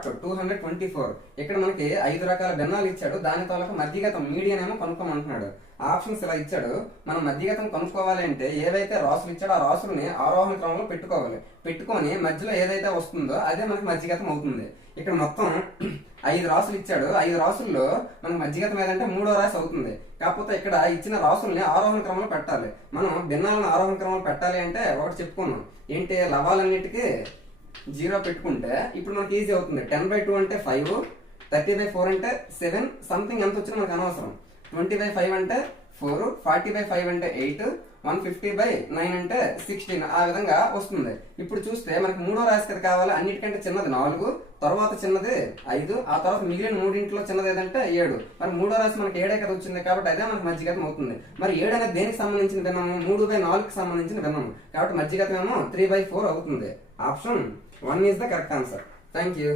224 ఇక్కడ మనకి 5 రకాల భిన్నాలు ఇచ్చాడు. దాని తాలూకా మధ్యగతం మీడియన్ ఏమో కనుక్కోమంటున్నాడు. ఆప్షన్స్ ఇలా ఇచ్చాడు. మనం మధ్యగతం కనుక్కోవాలి అంటే ఏవైతే రాసులు ఇచ్చాడో ఆ రాసుల్ని ఆరోహణ క్రమంలో పెట్టుకోవాలి. పెట్టుకొని మధ్యలో ఏదైతే వస్తుందో అదే మనకి మధ్యగతం అవుతుంది. ఇక్కడ మొత్తం 5 రాసులు ఇచ్చాడు. 5 రాసుల్లో మనకి మధ్యగతం ఏదంటే 3వ రాశి అవుతుంది. కాకపోతే ఇక్కడ ఇచ్చిన రాసుల్ని ఆరోహణ క్రమంలో పెట్టాలి. మనం భిన్నాలను ఆరోహణ క్రమంలో పెట్టాలి అంటే ఒకటి చెప్పుకున్నాం ఏంటి, లవాలన్నిటికీ 0 పెట్టుకుంటే ఇప్పుడు మనకి ఈజీ అవుతుంది. 10/2 అంటే 5, 30/4 అంటే 7, సంథింగ్ ఎంత వచ్చినా మనకు అనవసరం. 20/5 అంటే 4, 40/5 అంటే 8, 150/9 అంటే 16. ఆ విధంగా వస్తుంది. ఇప్పుడు చూస్తే మనకి 3వ రాశి కదా కావాలి. అన్నిటికంటే చిన్నది 4, తర్వాత చిన్నది 5, ఆ తర్వాత మిగిలిన మూడింట్లో చిన్నది ఏదంటే 7. మరి 3వ రాశి మనకి 7 కదా వచ్చింది కాబట్టి అదే మనకి మధ్యగతం అవుతుంది. మరి 7 అనేది దేనికి సంబంధించిన భిన్నము? 3/4కి సంబంధించిన భిన్నము కాబట్టి మధ్యగతం ఏమో 3/4 అవుతుంది. Option 1 is the correct answer. Thank you.